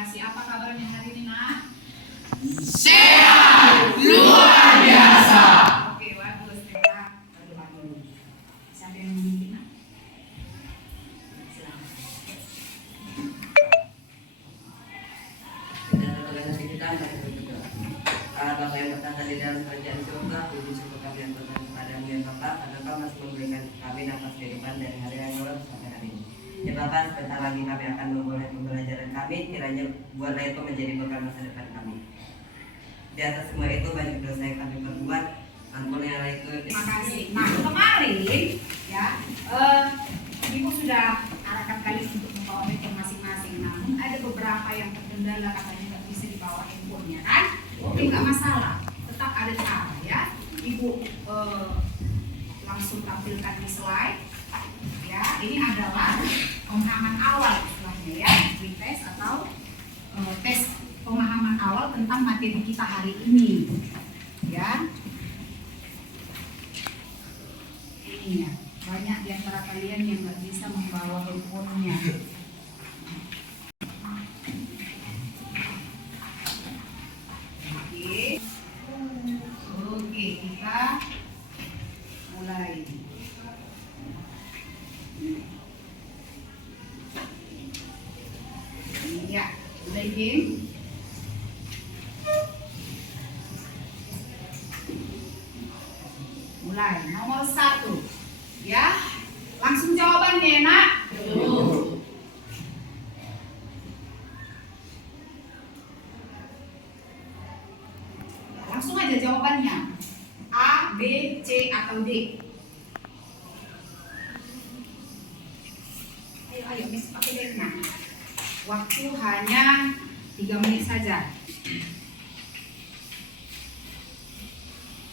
kasih. Apa kabarnya hari ini, Nak? Sehat luar biasa. Oke, bagus. Kita berdoa dulu. Siapa yang memimpin, Nak? Silakan. Bapa yang bertata di dalam kerajaan surga, puji syukur kami yang berkat kepadamu ya Bapa, karena Kau masih memberikan kami nafas kehidupan dari hari yang lalu sampai hari ini. Ya Bapa, sebentar lagi kami akan memulai pembelajaran kami, kiranya buatlah itu menjadi bekal masa depan kami. Di atas semua itu banyak dosa yang kami perbuat, ampunilah itu. Terima kasih. Nah, kemarin ya, Ibu sudah arahkan kalian untuk membawa handphone masing-masing. Namun ada beberapa yang terkendala, katanya nggak bisa dibawa handphonenya kan? Oke, nggak masalah. Tetap ada cara ya. Ibu langsung tampilkan di slide. Ya, ini adalah pemahaman awal istilahnya ya, tes atau tes pemahaman awal tentang materi kita hari ini. Ya. Ini ya, banyak di antara kalian yang nggak bisa membawa handphonenya. Oke, kita mulai. Iya, mulai game. Mulai, nomor 1 ya, langsung jawabannya Nak. Langsung aja jawabannya, A, B, C atau D. Ayo Miss pakai Berna. Waktu hanya 3 menit saja.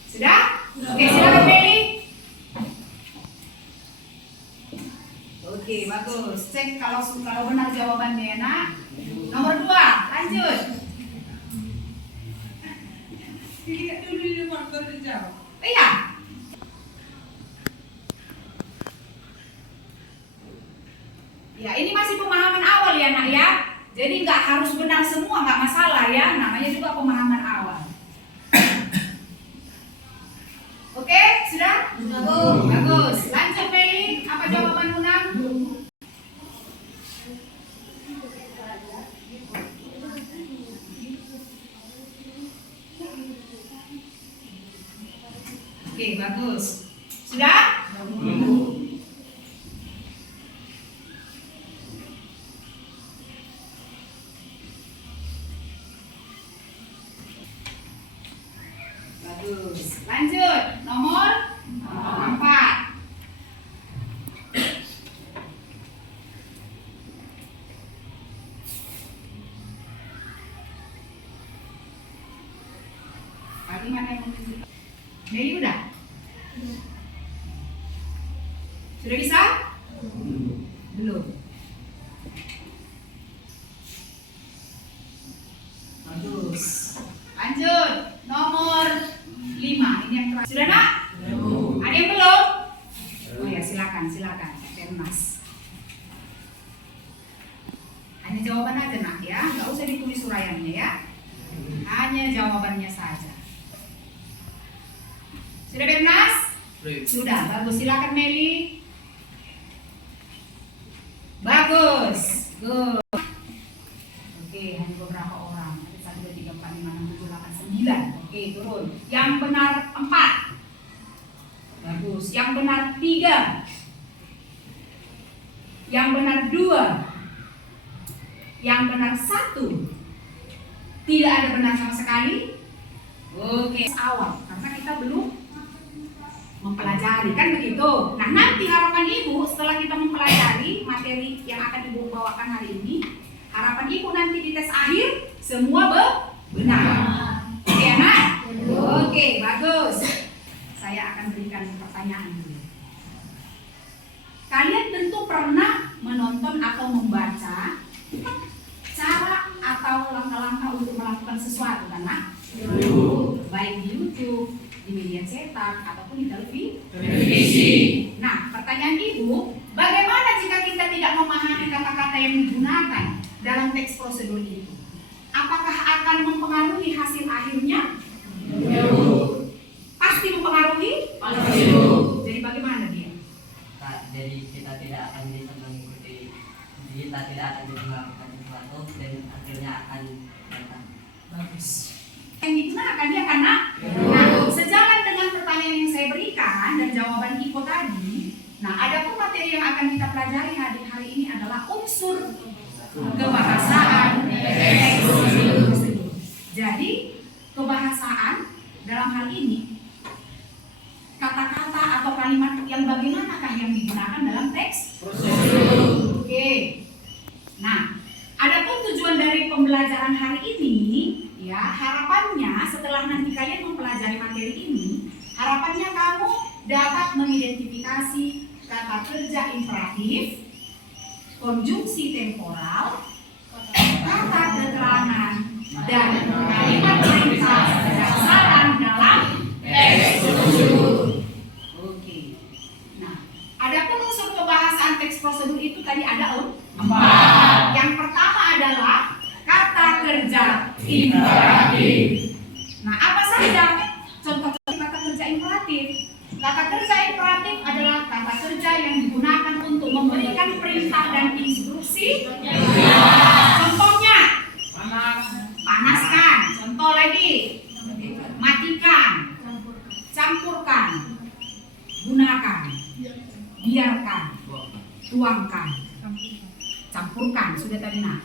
Sudah? Oke, silakan Meli. Oke, bagus. Cek kalau benar jawabannya, Nak. Nomor 2, lanjut. Lihat dulu di marker jawab. Iya. Ya, ini masih pemahaman awal ya, Nak ya. Jadi nggak harus benar semua, nggak masalah ya. Namanya juga pemahaman awal. Oke, sudah? Bagus. Lanjut Meli, apa jawaban Unang? Oke, bagus. Sudah? Bagus. Lanjut. Nomor 4. Tadi mana yang menunjukkan? Meli udah? Sudah bisa? Belum. Bagus. Lanjut. Nomor 5. Ini yang terakhir. Sudah, Nak? Ada yang belum? Oh ya, silakan. Mas. Hanya jawaban aja, Nak ya. Nggak usah ditulis uraiannya ya. Hanya jawabannya saja. Sudah Bernas? Sudah, bagus. Silakan Meli. Bagus. Good. Oke, hanya beberapa orang. Ada 1, 2, 3, 4, 5, 6, 7, 8, 9. Oke, turun. Yang benar 4. Bagus. Yang benar 3. Yang benar 2. Yang benar 1. Tidak ada benar sama sekali. Oke, awal karena kita belum mempelajari kan begitu. Nah, nanti harapan Ibu setelah kita mempelajari materi yang akan Ibu bawakan hari ini, harapan Ibu nanti di tes akhir semua benar. Oke, Nak? Oke, bagus. Saya akan berikan pertanyaan dulu. Kalian tentu pernah menonton atau membaca cara atau langkah-langkah untuk melakukan sesuatu kan, Nak? Baik di YouTube, di media cetak, ataupun di televisi. Nah, pertanyaan Ibu, bagaimana jika kita tidak memahami kata-kata yang digunakan? digunakan dalam teks prosedur itu, apakah akan mempengaruhi hasil akhirnya? Pasti mempengaruhi? Pasti. Jadi bagaimana dia? Jadi kita tidak akan bisa mengikuti, kita tidak akan bisa melakukan sesuatu dan akhirnya akan datang. Bagus. Yang digunakan dia karena nah, sejalan dengan pertanyaan yang saya berikan dan jawaban Iko tadi. Nah, ada pun materi yang akan kita pelajari hari ini adalah unsur kebahasaan teks prosedur. Jadi kebahasaan dalam hal ini kata-kata atau kalimat yang bagaimanakah yang digunakan dalam teks prosedur. Oke. Nah, adapun tujuan dari pembelajaran hari ini, ya harapannya setelah nanti kalian mempelajari materi ini, harapannya kamu dapat mengidentifikasi kata kerja imperatif, konjungsi temporal, kata keterangan, dan kalimat perintah berdasarkan dalam teks prosedur. Oke. Nah, adapun unsur kebahasaan teks prosedur itu tadi ada 4. Yang pertama adalah kata kerja imperatif. Nah, apa saja contoh-contoh kata kerja imperatif? Kata kerja imperatif adalah kata kerja yang digunakan untuk memberikan perintah dan instruksi. Contohnya, panaskan. Contoh lagi, matikan, campurkan, gunakan, biarkan, tuangkan, campurkan. Sudah tadi nak.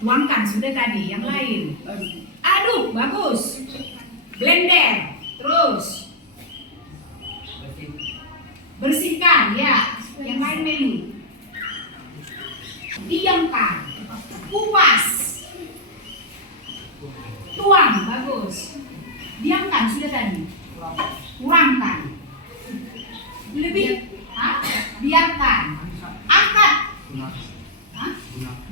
Tuangkan sudah tadi. Yang lain, aduk, bagus. Blender, terus. Bersihkan, ya. Yang lain Meli. Diamkan, kupas, tuang, bagus. Diamkan sudah tadi. Kurangkan, lebih, biarkan, angkat,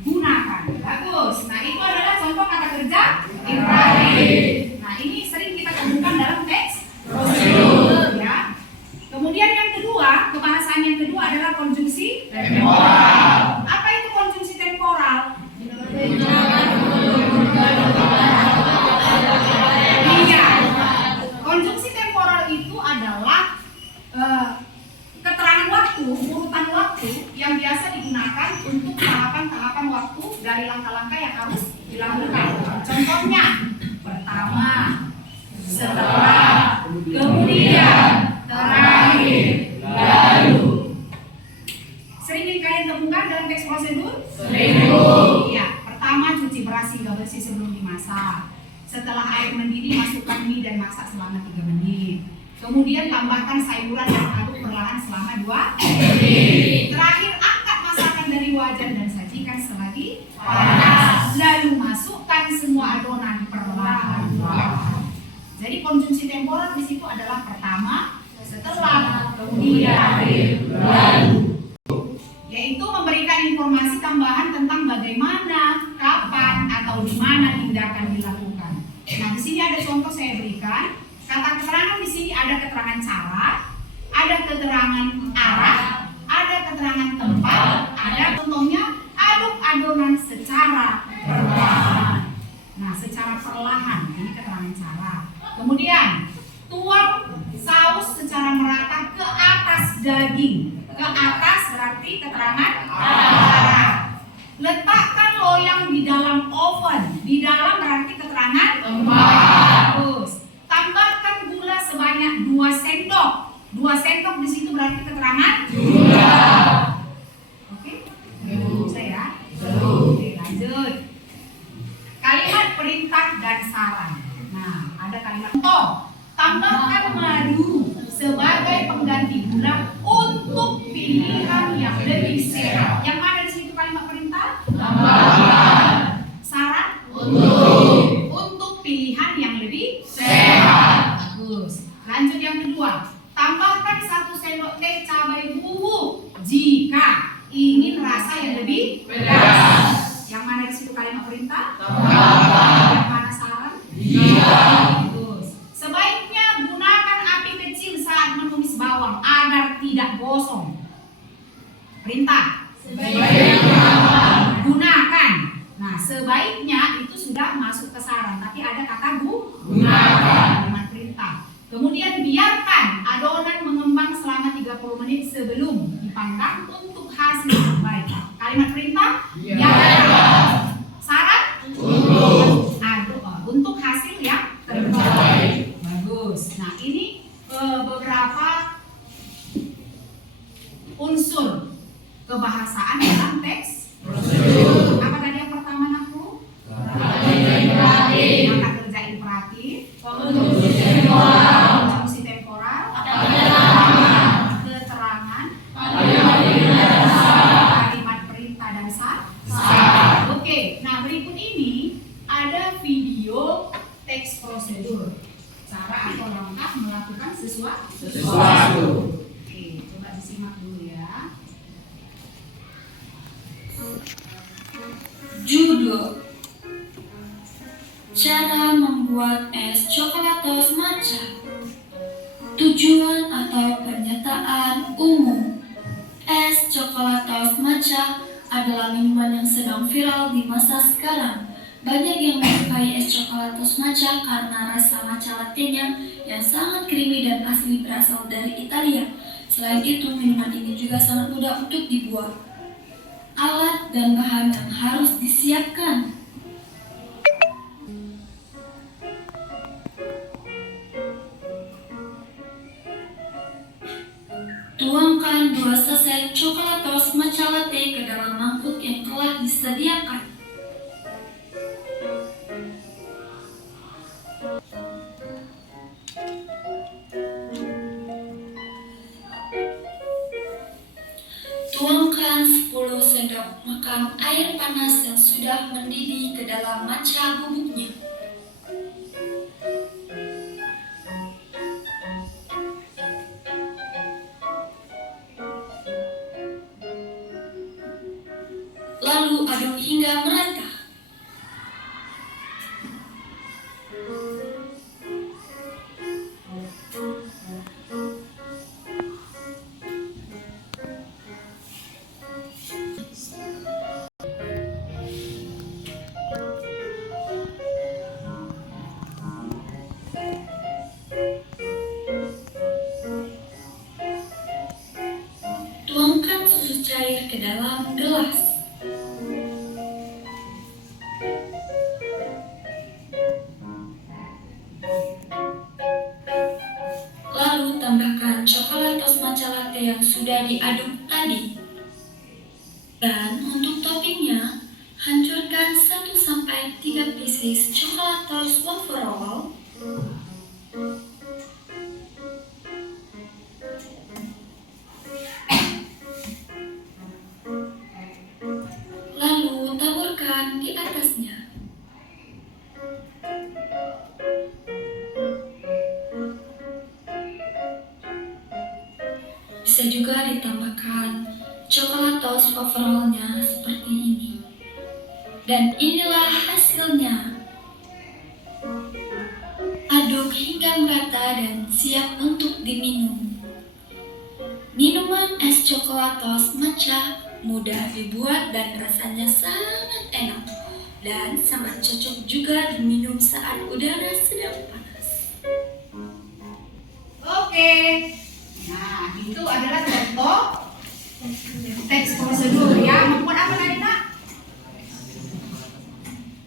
gunakan, bagus. Nah, itu adalah contoh kata kerja imperatif. Nah, ini sering kita temukan dalam teks prosedur, ya. Kemudian yang kedua, kebahasaan yang kedua adalah konjungsi temporal. Apa itu konjungsi temporal? Iya. Konjungsi temporal itu adalah keterangan waktu, urutan waktu yang biasa digunakan untuk tahapan-tahapan waktu dari langkah-langkah yang harus dilakukan. Contohnya, pertama, setelah, kemudian, terakhir, lalu. Sering kalian temukan dalam teks prosedur? Sering. Iya. Pertama, cuci beras hingga bersih sebelum dimasak. Setelah air mendidih, masukkan mie dan masak selama 3 menit. Kemudian tambahkan sayuran dan aduk perlahan selama 2 menit. Terakhir, angkat masakan dari wajan dan sajikan selagi panas. Lalu masukkan semua adonan perlahan. Jadi konjungsi temporal di situ adalah pertama, setelah, kemudian, lalu. Yaitu memberikan informasi tambahan tentang bagaimana, kapan, atau di mana tindakan dilakukan. Nah, di sini ada contoh saya berikan. Kata keterangan di sini ada keterangan cara, ada keterangan arah, ada keterangan tempat, ada contohnya aduk adonan secara perlahan. Nah, secara perlahan ini keterangan cara. Kemudian tuang saus secara merata ke atas daging. Ke atas berarti keterangan arah. Letakkan loyang di dalam oven. Di dalam berarti keterangan tempat. Terus tambahkan gula sebanyak 2 sendok. 2 sendok di situ berarti keterangan jumlah. Oke? Bisa ya? Oke, lanjut. Kalimat perintah dan saran. Nah, ada kalimat contoh. Tambahkan madu sebagai pengganti gula untuk pilihan yang lebih sehat. Yang mana Kalimat perintah? Ya. Syarat? Untuk hasil yang terbaik. Bagus. Nah, ini beberapa unsur kebahasaan dalam teks prosedur. Apa tadi yang pertama, Nakku? Kata kerja imperatif, fungsi temporal, keterangan, kalimat perintah dan syarat. Oke, nah berikut ini ada video teks prosedur, cara atau langkah melakukan sesuatu. Oke, coba disimak dulu ya. Judul: Cara membuat es coklatos matcha. Tujuan atau pernyataan umum. Es coklatos matcha adalah minuman yang sedang viral di masa sekarang. Banyak yang menyukai es coklatos matcha karena rasa matcha latte-nya yang sangat creamy dan asli berasal dari Italia. Selain itu, minuman ini juga sangat mudah untuk dibuat. Alat dan bahan yang harus disiapkan. Tuangkan 2 sachet coklatos matcha latte ke dalam mangkuk yang telah disediakan. Tuangkan 10 sendok makan air panas yang sudah mendidih ke dalam matcha bubuknya. Lalu aduk hingga merata. Tuangkan susu cair ke dalam gelas. Lalu tambahkan coklatos matcha latte yang sudah diaduk tadi. Dan untuk toppingnya, hancurkan 1-3 pieces coklatos wafer roll. Lalu taburkan di atasnya. Bisa juga ditambahkan coklatos overallnya seperti ini. Dan inilah hasilnya. Aduk hingga merata dan siap untuk diminum. Minuman es coklatos matcha mudah dibuat dan rasanya sangat enak. Dan sangat cocok juga diminum saat udara sedang panas. Oke. Nah, itu adalah contoh teks prosedur ya. Membuat apa tadi, Nak?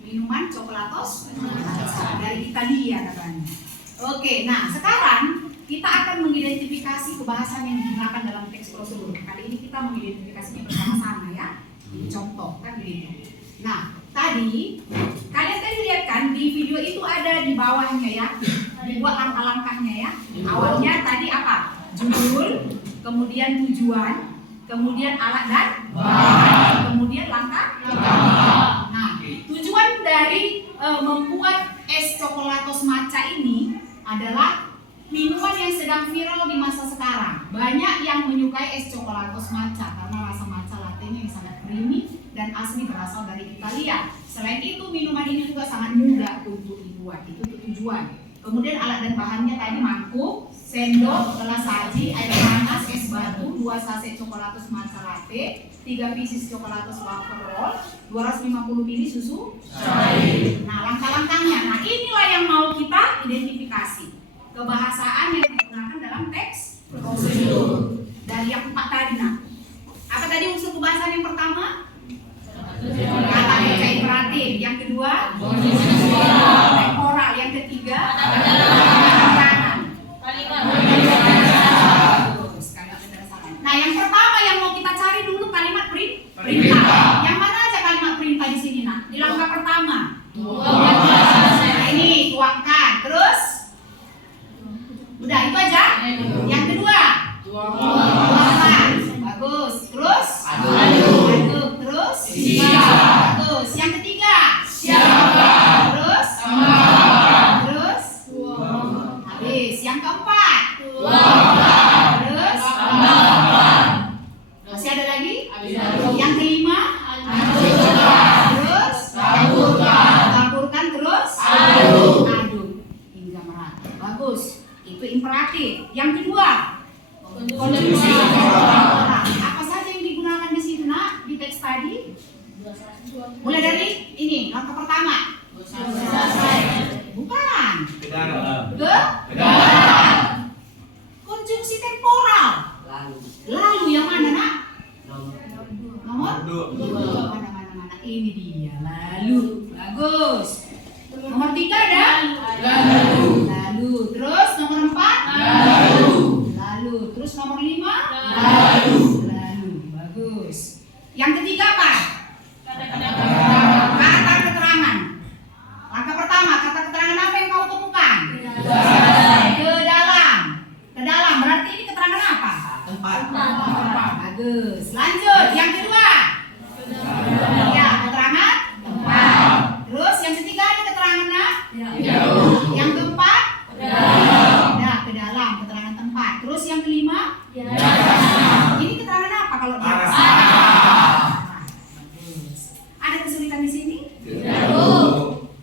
Minuman coklatos dari Italia katanya. Oke, nah sekarang kita akan mengidentifikasi kebahasan yang digunakan dalam teks prosedur. Kali ini kita mengidentifikasinya bersama-sama ya. Contoh kan begitu. Nah, tadi kalian tadi lihat kan di video itu ada di bawahnya ya. Dibuat langkah-langkahnya ya. Awalnya tadi apa? Judul, kemudian tujuan, kemudian alat dan bahan, kemudian langkah. Nah, tujuan dari membuat es coklatos matcha ini adalah minuman yang sedang viral di masa sekarang. Banyak yang menyukai es coklatos matcha karena rasa matcha latte-nya yang sangat creamy dan asli berasal dari Italia. Selain itu, minuman ini juga sangat mudah untuk dibuat. Itu tujuan. Kemudian alat dan bahannya tadi mangkuk, sendok, gelas saji, air panas, es batu, 2 sachet coklatos matcha latte, 3 pieces coklatos wafer roll, 250 ml susu cair. Nah, langkah-langkahnya. Nah, inilah yang mau kita identifikasi. Kebahasaan yang digunakan dalam teks prosedur. Dari yang 4 tadi, nah. Apa tadi unsur kebahasaan yang pertama? Mulai dari ini, langkah pertama. Bukan. Ke? Konjungsi temporal. Lalu yang mana, Nak? Nomor? Mana. Ini dia, lalu. Bagus. Nomor 3 ada? Lalu. Terus nomor 4? Lalu. Terus nomor 5? Lalu. Bagus. Yang ketiga apa? Kata keterangan. Langkah pertama, kata keterangan apa yang kau temukan? Ke dalam. Ke dalam berarti ini keterangan apa? Tempat. Bagus. Lanjut. Yang kedua. Ya, keterangan tempat. Terus yang ketiga ini keterangannya? Yang keempat? Ya, ke dalam. Keterangan tempat. Terus yang kelima? Ini keterangan apa kalau di atas? Bagus. Ada kesulitan di sini?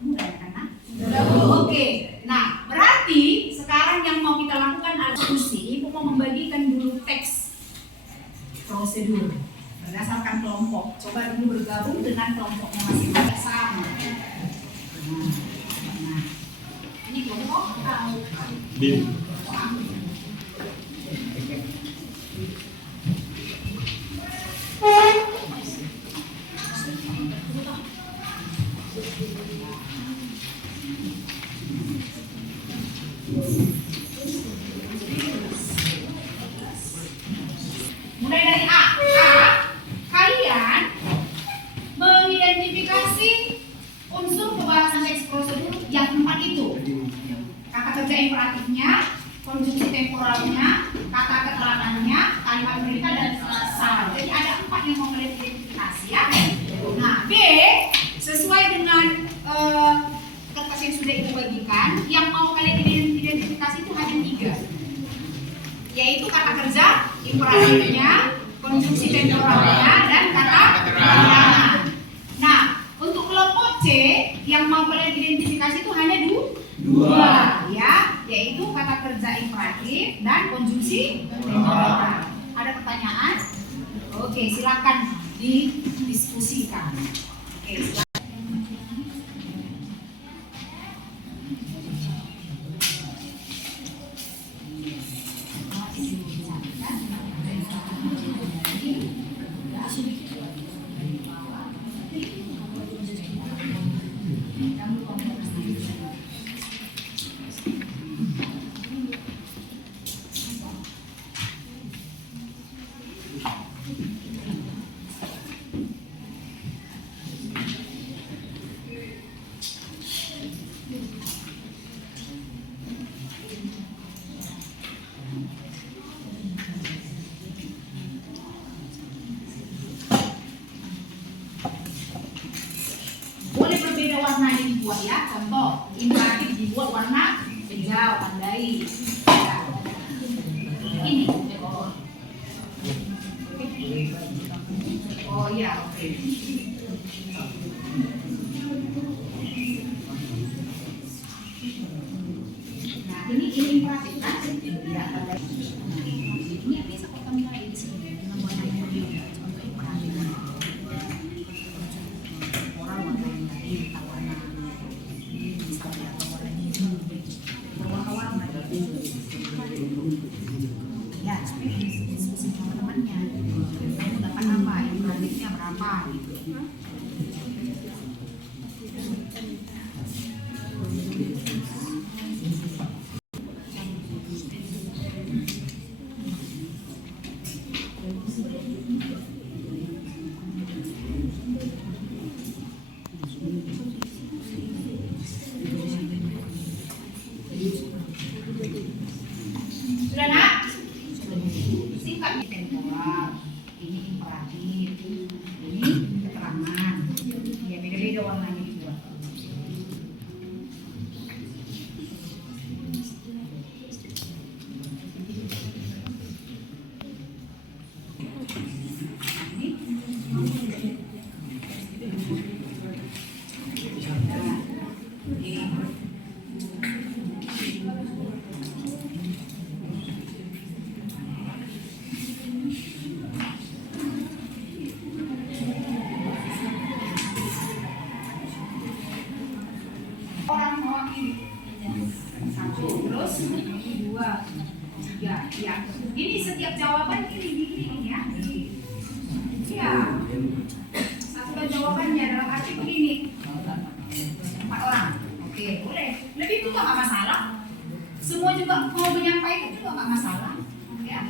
Mudah kan, Nak? Oke. Nah, berarti sekarang yang mau kita lakukan adalah diskusi. Ibu mau membagikan dulu teks prosedur berdasarkan kelompok. Coba dulu bergabung dengan kelompoknya masing-masing sama. Nah, ini kelompok mulai dari A. Kalian mengidentifikasi unsur pembahasan teks prosedur yang 4 itu. Kata kerja imperatifnya, konjungsi temporalnya, kata keterangannya, kalimat berita dan syarat. Jadi ada 4 yang mau kalian identifikasi ya. Nah, B sesuai dengan kertas yang sudah ibu bagikan, yang mau kalian identifikasi itu hanya 3, yaitu kata kerja imperatifnya, konjungsi temporalnya, dan kata keterangan. Nah, untuk kelompok C yang mau kalian identifikasi itu hanya 2 ya, yaitu kata kerja imperatif dan konjungsi temporal. Ada pertanyaan? Oke, silakan didiskusikan. Oke, silakan. Boleh berbeda warnanya dibuat ya. Contoh, imperatif dibuat warna hijau, tandai. Ya. Ini. Oh iya, oke. Nah, ini imperatif kan? Ya, tandai. Ini bisa kok tandai di sini dengan warna yang berbeda. Contoh imperatif. Ya, diskusi sama temannya. Kamu dapat apa? Imperatifnya berapa? Sudah, Nak? Singkat ini temporal, ini imperatif, ini keterangan. Ya, beda-beda warnanya dibuat. orang mewakili? Satu. Terus ini 2, 3. Ya. Ini setiap jawaban ini ya. Iya. Satu jawabannya dalam arti begini. 4 orang. Oke, boleh. Lebih juga nggak masalah. Semua juga mau menyampaikan juga nggak masalah. Ya.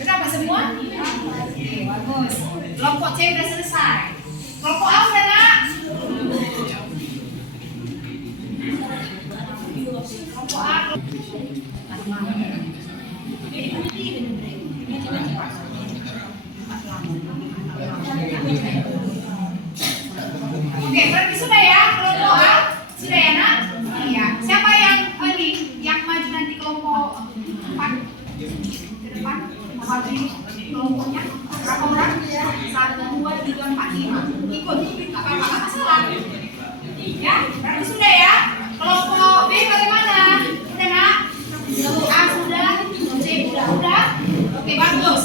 Kenapa semua? Oke, bagus. Kelompok C udah selesai. Kelompok A udah nggak? Kelompok A. Oke, berarti sudah ya kelompok A? Sudah ya nak? Iya. Siapa yang yang maju nanti kelompok 4? Ke depan, maju kelompoknya. Berapa orang? 1, 2, 3, 4, 5. Ikut, nggak apa-apa, nggak masalah. Ya, berarti sudah ya. Kelompok B bagaimana? Sudah nak? A sudah, C udah. Oke, bagus.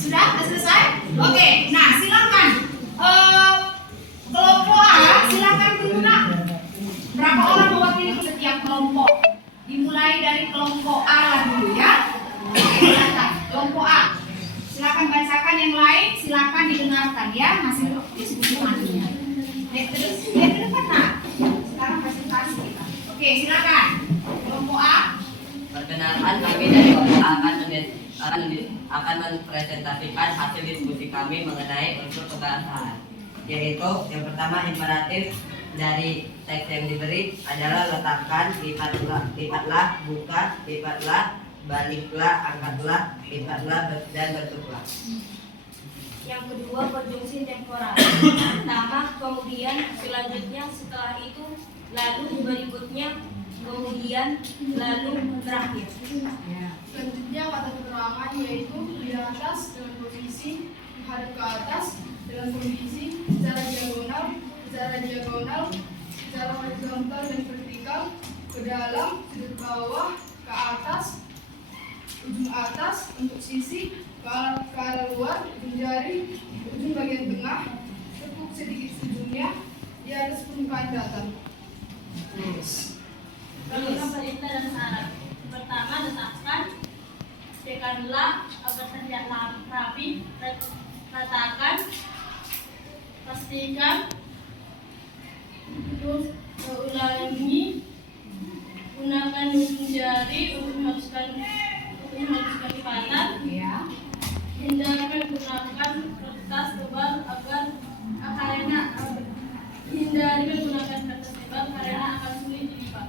Sudah selesai? Oke, nah silakan. Kelompok A, silakan dulu nak. Berapa orang mewakili setiap kelompok? Dimulai dari kelompok A lah dulu ya. Silakan, kelompok A. Silakan bacakan yang lain, silakan didengarkan ya hasil diskusinya. Terus lihat ke depan nak. Sekarang presentasi kita. Oke, silakan. Kelompok A. Perkenalkan, kami dari kelompok A akan mempresentasikan hasil diskusi kami mengenai unsur kebahasaan, yaitu yang pertama imperatif dari teks yang diberi adalah letakkan, lipatlah, buka, lipatlah, baliklah, angkatlah, lipatlah, dan bentuklah. Yang kedua konjungsi temporal. Pertama, kemudian, selanjutnya, setelah itu, lalu berikutnya, kemudian, lalu terakhir. Selanjutnya kata keterangan yaitu di atas dengan posisi menghadap ke atas dengan kondisi secara diagonal, secara horizontal dan vertikal, ke dalam, sudut bawah, ke atas, ujung atas untuk sisi, ke arah luar, ujung jari, ujung bagian tengah, tekuk sedikit ujungnya di atas permukaan datar. Lalu perintah dan syarat. Pertama, letakkan, tekanlah agar terlihat rapi, ratakan, pastikan, terus ulangi, gunakan ujung jari untuk menghaluskan lipatan. Hindari menggunakan kertas tebal karena akan sulit dilipat.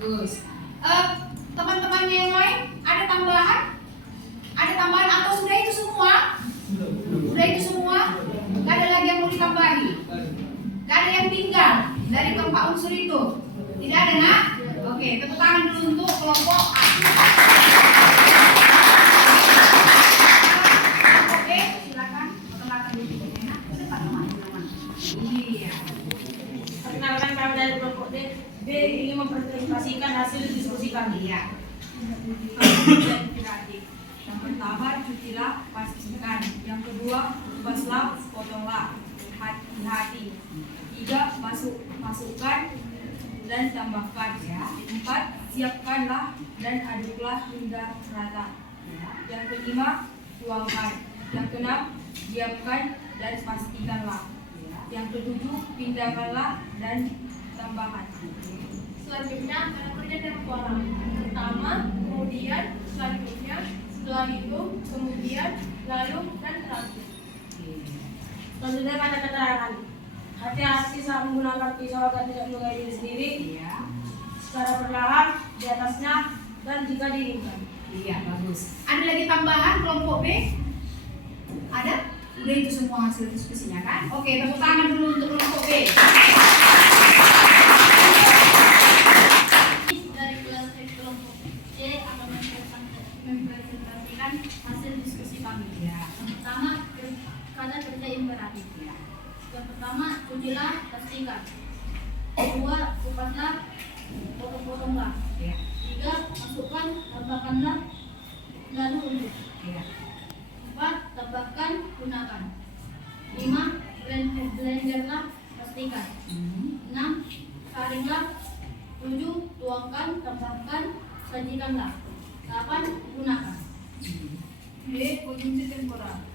Bagus. Teman-temannya yang lain ada tambahan? Ada tambahan atau sudah itu semua? Sudah itu semua? Gak ada lagi yang mau ditambahi? Gak ada yang tinggal dari keempat unsur itu? Tidak ada nak? Oke, tepuk tangan dulu untuk kelompok A. Kelompok B, silakan perkenalkan dulu. Teman-teman. Iya. Perkenalkan, kami dari kelompok B ingin mempresentasikan hasil diskusi kami. Iya. Yang pertama, cucilah, pastikan. Yang kedua, kubaslah, potonglah, hati-hati. 3, masukkan dan tambahkan. 4, siapkanlah dan aduklah hingga rata. Yang kelima, tuangkan. Yang keenam, diamkan dan pastikanlah. Yang ketujuh, pindahkanlah dan tambahan. Selanjutnya ada kerja temporal. Pertama, kemudian, selanjutnya, setelah itu, kemudian, lalu, dan terakhir. Selanjutnya kata keterangan. Hati-hati saat menggunakan pisau agar tidak melukai diri sendiri. Iya. Secara perlahan di atasnya dan jika diinginkan. Iya, bagus. Ada lagi tambahan kelompok B? Ada? Udah itu semua hasil diskusinya kan? Oke, tepuk tangan dulu untuk kelompok B. Dari kelas kelompok C akan mempresentasikan potonglah. Ya. 3. Masukkan, tambahkanlah, lalu unjuk. Ya. 4. Tambahkan, gunakan. 5. Blenderlah, pastikan. 6. Saringlah. 7. Tuangkan, tambahkan, sajikanlah. 8. Gunakan. B. Konjungsi temporal.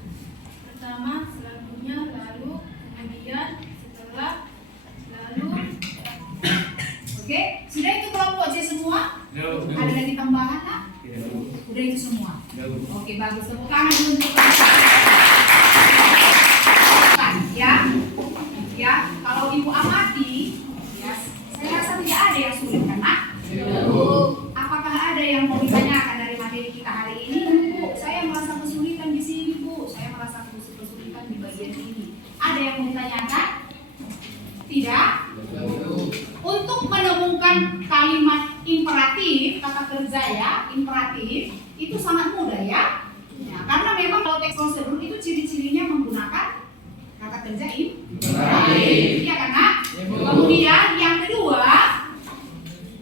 Pertama, selanjutnya, lalu, kemudian, setelah, lalu. Oke, sudah itu kelompok C semua? Ada lagi tambahan nak? Udah itu semua. Oke, bagus. Tepuk tangan dulu untuk ya. Ya, kalau Ibu amati, ya, saya rasa tidak ada yang sulit kan, Nak? Apakah ada yang mau ditanyakan dari materi kita hari ini? Bu, saya merasa kesulitan di sini, Bu. Saya merasa kesulitan di bagian ini. Ada yang mau ditanyakan? Tidak? Untuk menemukan kalimat imperatif, kata kerja ya, imperatif, itu sangat mudah ya. Ya, karena memang kalau teks prosedur itu ciri-cirinya menggunakan kata kerja imperatif. Iya kan, Nak? Kemudian yang kedua,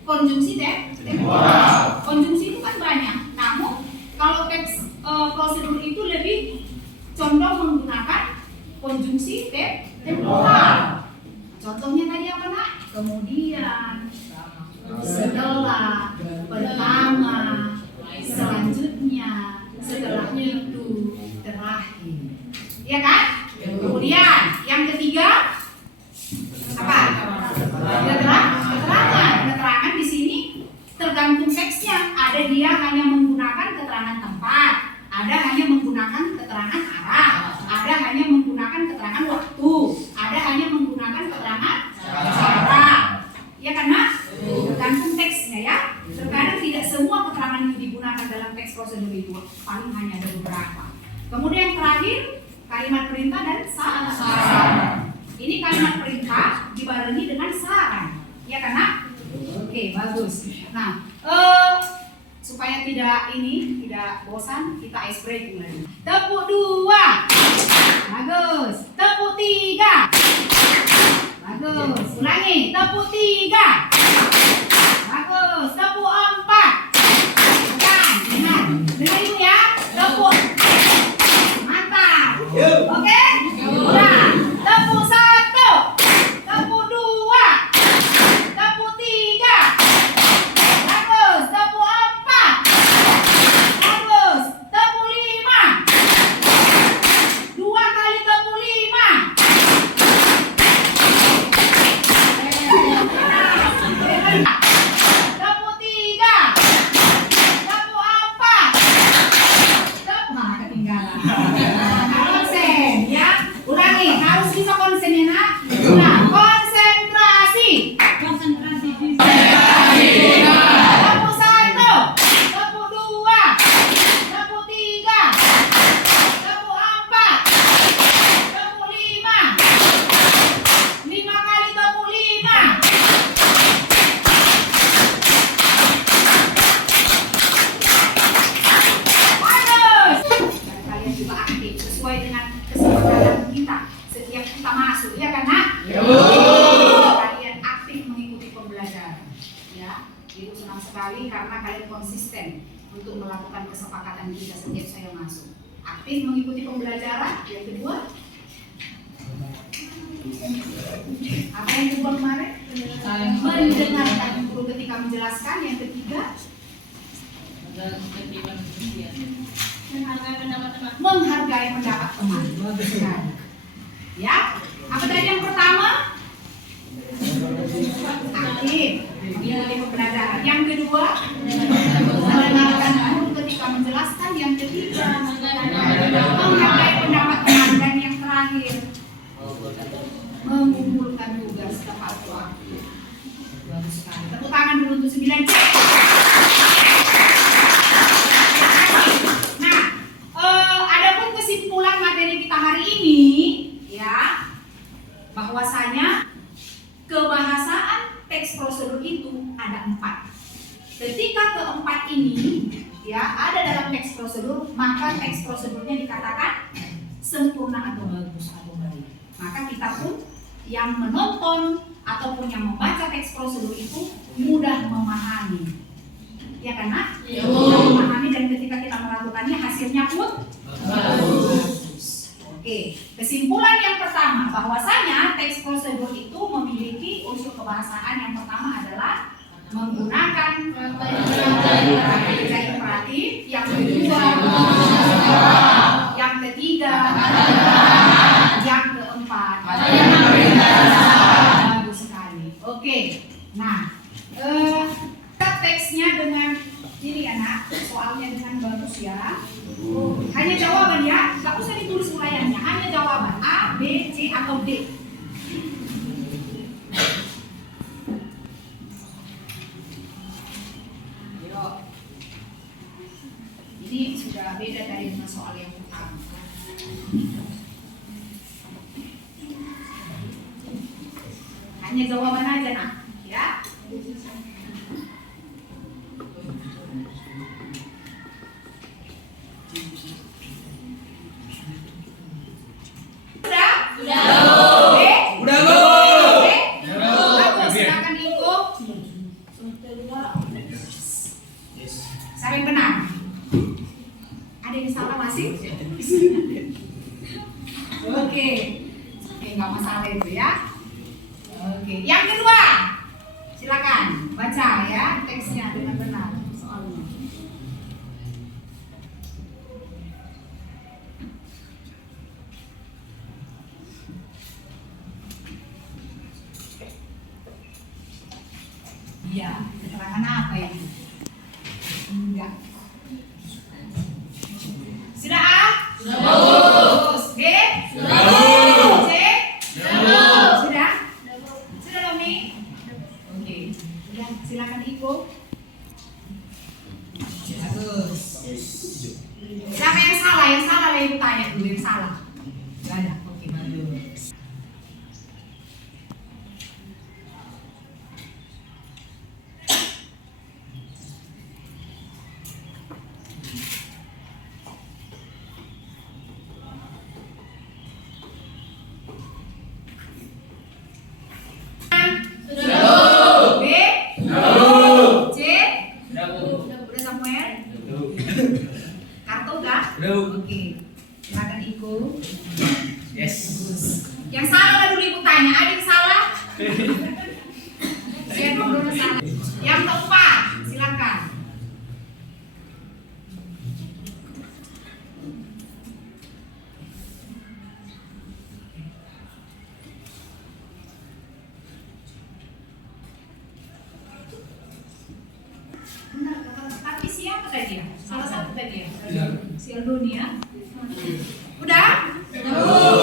konjungsi temporal. Konjungsi itu kan banyak. Namun kalau teks prosedur itu lebih condong menggunakan konjungsi temporal. Contohnya tadi apa, Nak? Kemudian, setelah, pertama, selanjutnya, setelah itu, terakhir. Iya kan? Kemudian yang ketiga apa? Keterangan di sini tergantung teksnya. Ada dia hanya menggunakan keterangan tempat, ada hanya menggunakan keterangan arah, ada hanya menggunakan keterangan waktu, ada hanya menggunakan keterangan cara. Ya kan, Mas? Tergantung teksnya ya. Terkadang tidak semua keterangan itu digunakan dalam teks prosedur itu, paling hanya ada beberapa. Kemudian terakhir kalimat perintah dan saran. Ini kalimat perintah dibarengi dengan saran. Ya kan, Nak? Oke, bagus. Nah, supaya tidak bosan, kita ice breaking lagi. Tepuk 2. Bagus. Tepuk 3. Bagus. Ulangi. Tepuk 3. Bagus. Tepuk 4. Bukan. Dengar. Dengar Ibu ya. Tepuk. Mantap. Oke? Ulang. Tepuk 1. Tepuk 2. Tepuk 3. Bagus. Tepuk 4. Bagus. Tepuk 5. 2 kali tepuk 5. Tepuk 3. Tepuk 4. Nah, ketinggalan. Konsen ya. Ulangi, harus bisa konsen ya, Nak. Ulang. Konsentrasi. Tepuk 1. Tepuk 2. Tepuk 3. Tepuk 4. Tepuk 5. 5 kali tepuk 5. Bagus. Dan kalian juga aktif sesuai dengan kesepakatan kita setiap kita masuk, ya kan, Nak? Kalian aktif mengikuti pembelajaran, ya. Ibu senang sekali karena kalian konsisten untuk melakukan kesepakatan kita setiap saya masuk. Aktif mengikuti pembelajaran. Yang kedua, apa yang kedua kemarin? Mendengarkan guru ketika menjelaskan. Yang ketiga, menghargai pendapat teman. Bagus sekali. Ya, apa tadi yang pertama? Aktif mengikuti pembelajaran. Yang kedua, mendengarkan guru ketika menjelaskan. Yang ketiga, menghargai pendapat teman. Dan yang terakhir, mengumpulkan tugas tepat waktu. Bagus sekali. Tepuk tangan dulu untuk 9C. Nah, adapun kesimpulan materi kita hari ini, ya, bahwasanya kebahasaan teks prosedur itu ada 4. Ketika keempat ini, ya, ada dalam teks prosedur, maka teks prosedurnya dikatakan sempurna atau bagus atau baik. Maka kita pun yang menonton ataupun yang membaca teks prosedur itu mudah memahami memahami. Ya kan, Nak? Memahami, dan ketika kita melakukannya hasilnya pun bagus. Oke, kesimpulan yang pertama bahwasanya teks prosedur itu memiliki unsur kebahasaan. Yang pertama adalah menggunakan kerja imperatif, yang kedua, yang ketiga, yang keempat. Bagus sekali. Oke, nah teksnya dengan ini anak, soalnya dengan bagus ya. Hanya jawaban ya, nggak usah ditulis uraiannya, hanya jawaban A, B, C atau D. Ini sudah beda dari soal yang pertama. Hanya jawaban aja, Nak, ya. Siapa yang benar? Ada yang salah masih? Oke, nggak masalah itu ya. Oke, yang kedua, silakan baca ya teksnya dengan benar soalnya. Iya, keterangan apa itu? Enggak. Sudah A? Sudah. B? Sudah. C? Sudah. Sudah Lomi? Oke. Sudah, silakan Iko. Bagus. Siapa yang salah? Yang salah lah Ibu tanya dulu yang salah. Enggak ada. Oke, bagus. Oke, silakan Iko. Yes. Yang salah lah dulu Ibu tanya, ada yang salah? Saya dulu salah. Yang tepat, silakan. Benar, tapi siapa tadi ya? Salah satu tadi ya? Si Aldoni ya? Udah?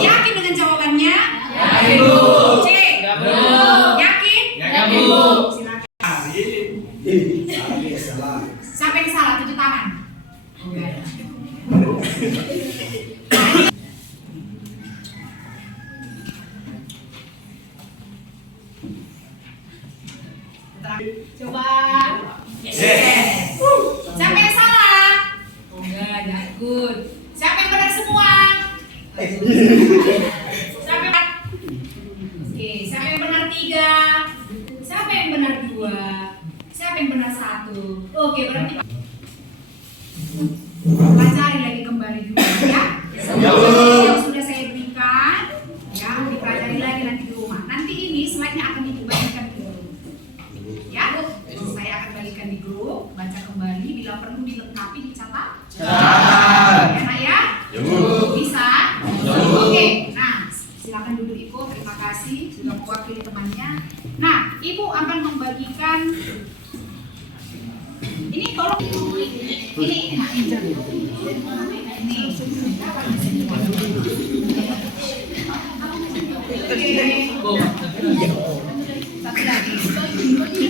Yakin dengan jawabannya? Yakin, Bu. Cek. Yakin? Yakin, Bu. Silakan. Siapa yang salah? Tujuh tangan. Enggak ada. Coba. Yes. Siapa yang salah? Oh enggak ada. Good. Siapa yang benar semua? Siapa yang... Oke, siapa yang benar 3? Siapa yang benar 2? Siapa yang benar 1? Oke, berarti pelajari lagi kembali dulu ya. Yang sudah saya berikan, ya dipelajari lagi nanti di rumah. Nanti ini slide-nya akan dibagikan di grup. Ya, saya akan bagikan di grup, baca kembali, bila perlu dilengkapi dicatat. Ya, Nak ya? Bisa? Oke, nah silakan duduk Ibu, terima kasih sudah mewakili temannya. Nah, Ibu akan membagikan ini tolong ini Nak Angel. Ini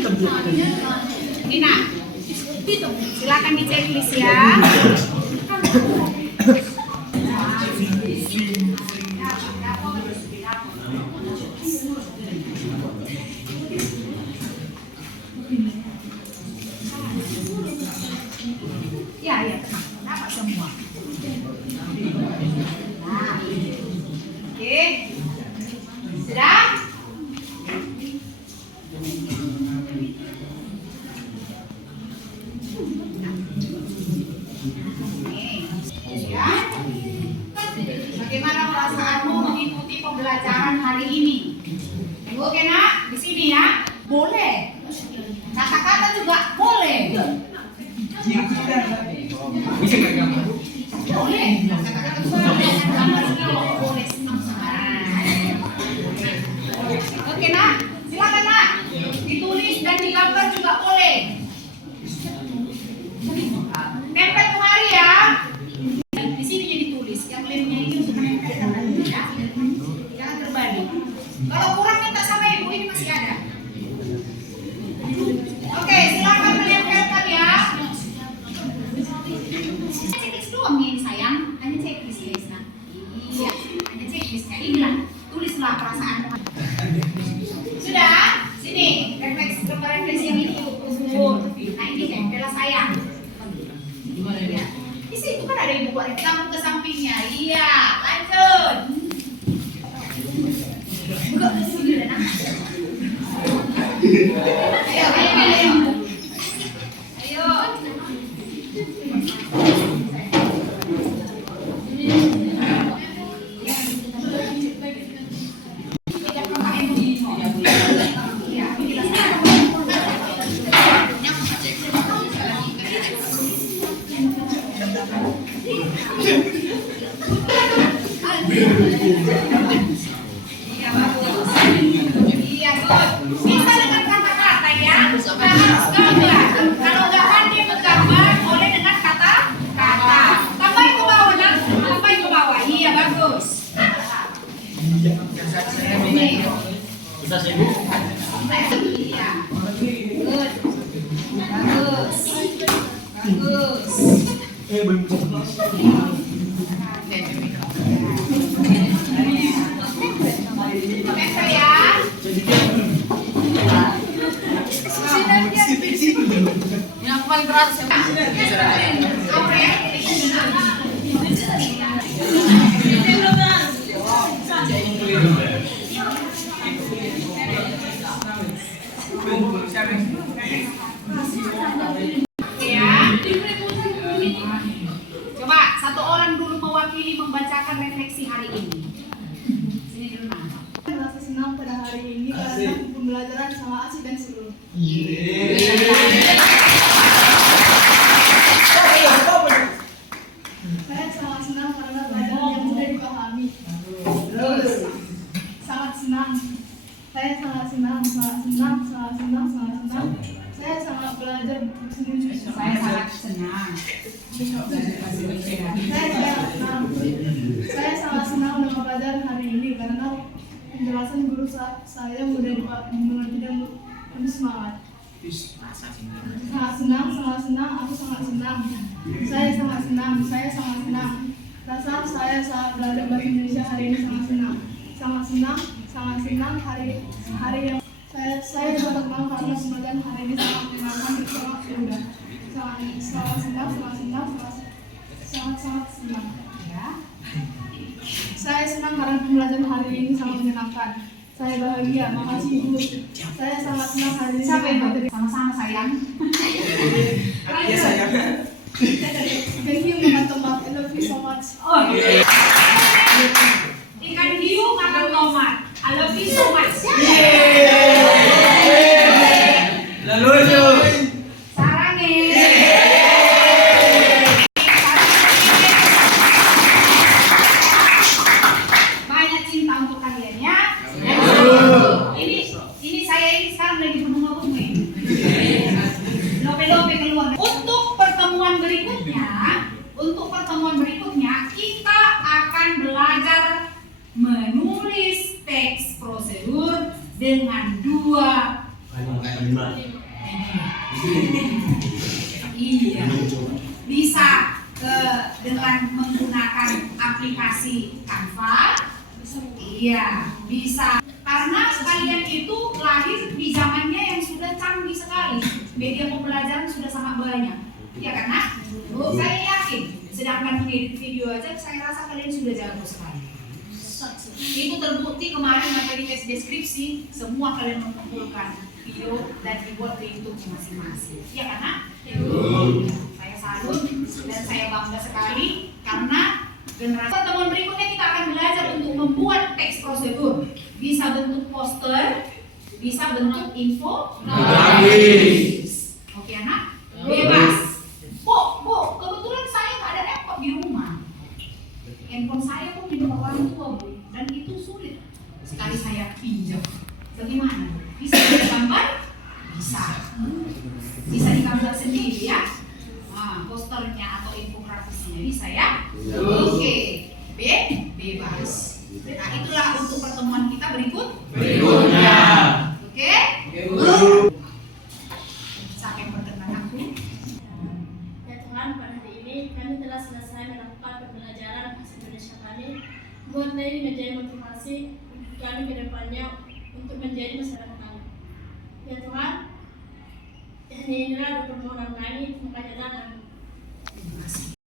satu lagi. Ini Nak, silakan di checklist ya. Ya, tenang, dapat semua. Nah, oke, sudah? juga boleh. Bisa nggak gambar? Boleh. Gambar kalau boleh senang-senang. Oke nak, silakan nak. Ditulis dan digambar juga boleh. Nempel kemari ya. Di sini jadi tulis. Yang lemnya ini untuk menempelkan lagi ya. Jangan terbalik. Kalau kurang minta sama ibu, ini masih ada. Oke, silakan menempelkan ya. Checklist doang nih sayang. Hanya checklist guys nah. Iya, hanya checklistnya. Inilah, tulislah perasaan. Sudah? Sini, refleksi yang ini yuk. Nah ini tempel sayang. Iya. Di situ kan ada ibu buat sambung ke sampingnya. Iya, lanjut. Enggak, sudah ada nak. Ayo. Ayo. Iya bagus. Iya good. Bisa dengan kata-kata ya. Nah, harus gambar. Kalau nggak pandai menggambar, boleh dengan kata-kata. Tambahin ke bawah nak. Tambahin ke bawah. Iya bagus. Ini. Bisa sih Bu? Iya. Good. Bagus. Bagus. Belum. Tempel ya. Yang paling keras ya. Coba satu orang dulu mewakili membacakan refleksi hari ini. Sini dulu nak. Merasa senang pada hari ini karena pembelajaran sangat asik dan seru. Saya sangat senang karena pelajaran yang mudah dipahami. Terus. Sangat senang. Saya sangat senang, sangat senang, sangat senang, sangat senang. Saya sangat belajar bersungguh-sungguh. Saya sangat senang. Saya sangat senang dengan pelajaran hari ini karena penjelasan guru saya mudah dimengerti dan penuh semangat. Sangat senang, aku sangat senang. Saya sangat senang, saya sangat senang. Rasa saya saat belajar bahasa Indonesia hari ini sangat senang. Sangat senang hari yang saya dapat kenal karena pembelajaran hari ini sangat menyenangkan dan sangat mudah. Sangat senang. Ya. Saya senang karena pembelajaran hari ini sangat menyenangkan. Saya bahagia, makasih Ibu. Saya sangat senang hari ini. Siapa yang baca? Sama-sama sayang. Iya sayang. Thank you, Mama Tomat. I love you so much. Oh iya. Ikan hiu makan tomat. I love you so much. Lalu itu. Sarangin. Banyak cinta untuk kalian ya. Ini saya ini sekarang lagi berbunga-bunga. Lope-lope keluar. Untuk pertemuan berikutnya kita akan belajar menulis teks prosedur dengan dua iya bisa dengan menggunakan aplikasi Canva iya bisa karena kalian itu lahir di zamannya yang sudah canggih sekali media pembelajaran sudah sangat banyak ya karena saya yakin sedangkan mengedit video aja saya rasa kalian sudah jago sekali itu terbukti kemarin materi tes deskripsi semua kalian mengumpulkan video dan dibuat di YouTube masing-masing ya karena saya salut dan saya bangga sekali karena generasi pertemuan berikutnya kita akan belajar untuk membuat teks prosedur bisa bentuk poster bisa bentuk info Grafis. oke ya nak? Bebas. Bu, kebetulan saya nggak ada laptop di rumah. Handphone saya pun di nomor orang tua, Bu, dan itu sulit sekali saya pinjam. Bagaimana? Bisa digambar? Bisa. Bisa digambar sendiri ya? Nah, posternya atau infografisnya bisa ya? Oke. Bebas. Nah, itulah untuk pertemuan kita berikutnya. Oke? Siapa yang berkenan aku? Ya Tuhan, pada hari ini kami telah selesai melakukan pembelajaran bahasa Indonesia kami. Buatlah ini menjadi motivasi untuk kami ke depannya untuk menjadi masyarakat kami. Ya Tuhan, hanya inilah permohonan kami. Terima kasih.